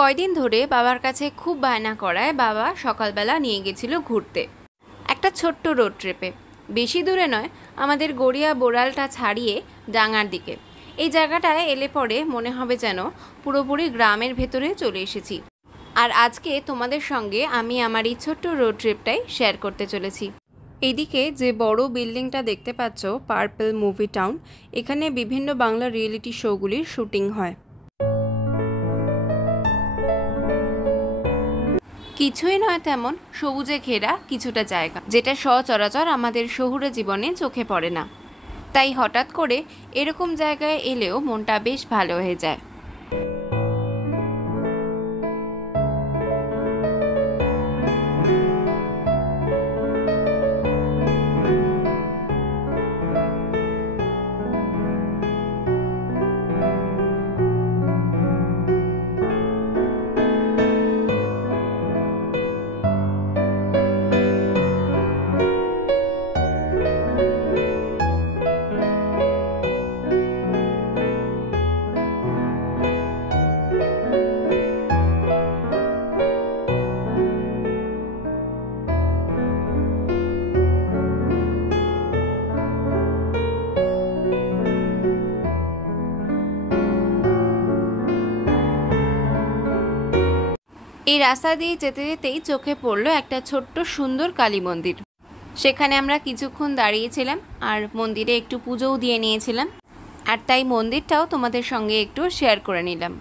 কয়দিন ধরে বাবার কাছে খুব বায়না করায় বাবা সকালবেলা নিয়ে গেছিল ঘুরতে একটা ছোট্ট রোড ট্রিপে। বেশি দূরে নয়, আমাদের গড়িয়া বোড়ালটা ছাড়িয়ে ডাঙার দিকে। এই জায়গাটায় এলে পরে মনে হবে যেন পুরোপুরি গ্রামের ভেতরে চলে এসেছি। আর আজকে তোমাদের সঙ্গে আমি আমার এই ছোট্ট রোড ট্রিপটাই শেয়ার করতে চলেছি। এইদিকে যে বড় বিল্ডিংটা দেখতে পাচ্ছ, পার্পল মুভি টাউন, এখানে বিভিন্ন বাংলা রিয়েলিটি শোগুলির শুটিং হয়। কিছুই নয় তেমন, সবুজে ঘেরা কিছুটা জায়গা, যেটা সচরাচর আমাদের শহুরে জীবনে চোখে পড়ে না। তাই হঠাৎ করে এরকম জায়গায় এলেও মনটা বেশ ভালো হয়ে যায়। এই রাস্তা দিয়ে যেতে যেতেই চোখে পড়লো একটা ছোট্ট সুন্দর কালী মন্দির। সেখানে আমরা কিছুক্ষণ দাঁড়িয়েছিলাম আর মন্দিরে একটু পুজোও দিয়ে নিয়েছিলাম, আর তাই মন্দিরটাও তোমাদের সঙ্গে একটু শেয়ার করে নিলাম।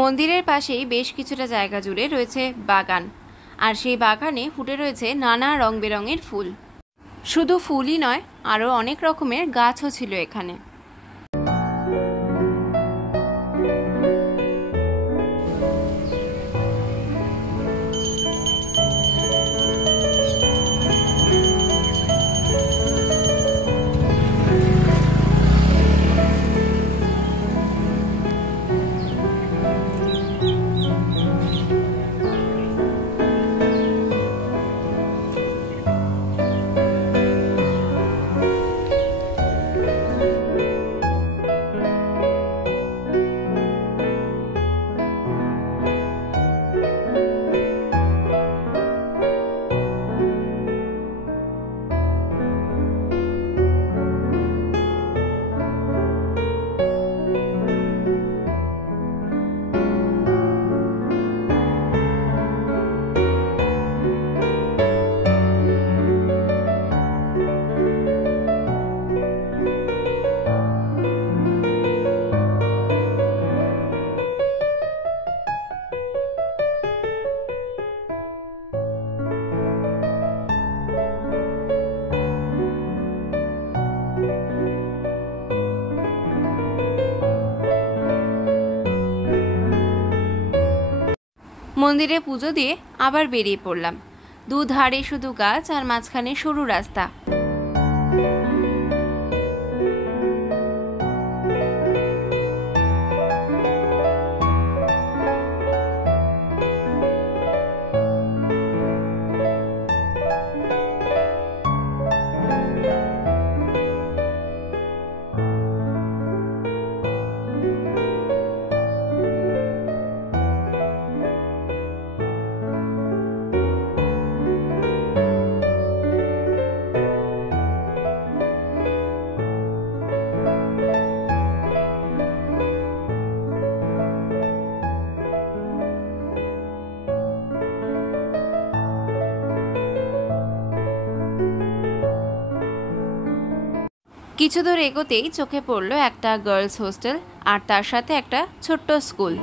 মন্দিরের পাশেই বেশ কিছুটা জায়গা জুড়ে রয়েছে বাগান, আর সেই বাগানে ফুটে রয়েছে নানা রং বেরঙের ফুল। শুধু ফুলই নয়, আরও অনেক রকমের গাছও ছিল এখানে। মন্দিরে পুজো দিয়ে আবার বেরিয়ে পড়লাম। দুধারে শুধু গাছ আর মাঝখানে সরু রাস্তা। কিছু দূর এগোতেই চোখে পড়ল একটা গার্লস হোস্টেল আর তার সাথে একটা ছোট্ট স্কুল।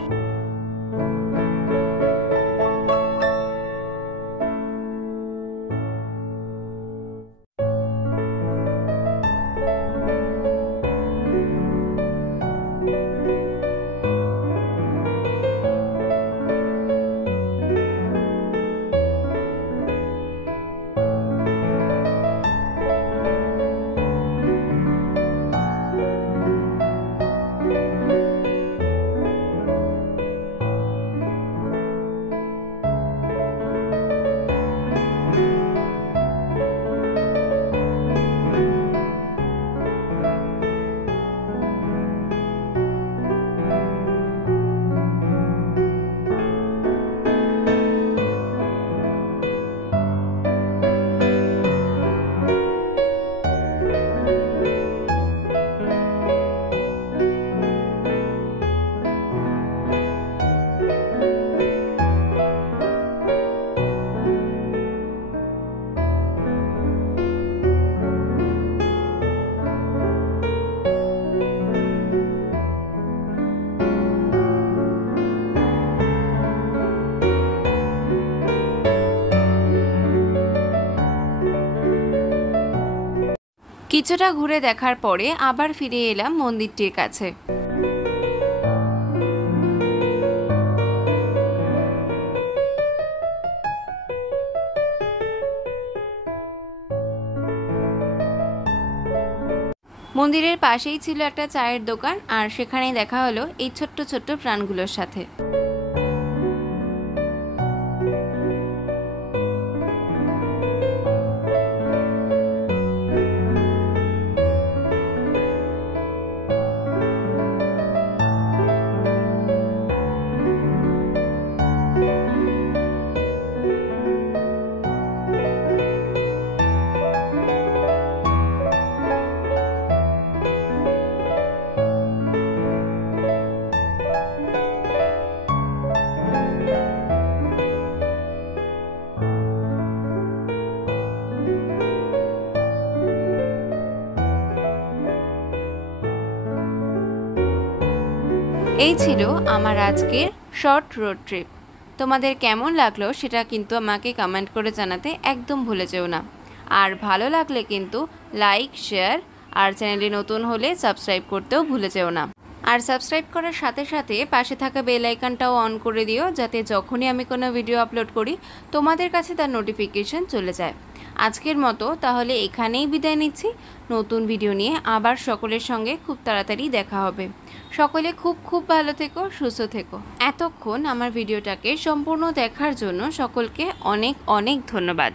কিছুটা ঘুরে দেখার পরে আবার ফিরে এলাম মন্দিরটির কাছে। মন্দিরের পাশেই ছিল একটা চায়ের দোকান, আর সেখানেই দেখা হলো এই ছোট্ট ছোট্ট প্রাণগুলোর সাথে। এই ছিল আমার আজকের শর্ট রোড ট্রিপ। তোমাদের কেমন লাগলো সেটা কিন্তু আমাকে কমেন্ট করে জানাতে একদম ভুলে যেও না। আর ভালো লাগলে কিন্তু লাইক, শেয়ার, আর চ্যানেলে নতুন হলে সাবস্ক্রাইব করতেও ভুলে যেও না। আর সাবস্ক্রাইব করার সাথে সাথে পাশে থাকা বেল আইকনটাও অন করে দিও, যাতে যখনই আমি কোনো ভিডিও আপলোড করি তোমাদের কাছে তার নোটিফিকেশন চলে যায়। আজকের মতো তাহলে এখানেই বিদায় নিচ্ছি। নতুন ভিডিও নিয়ে আবার সকলের সঙ্গে খুব তাড়াতাড়ি দেখা হবে। সকলে খুব খুব ভালো থেকো, সুস্থ থেকো। এতক্ষণ আমার ভিডিওটাকে সম্পূর্ণ দেখার জন্য সকলকে অনেক অনেক ধন্যবাদ।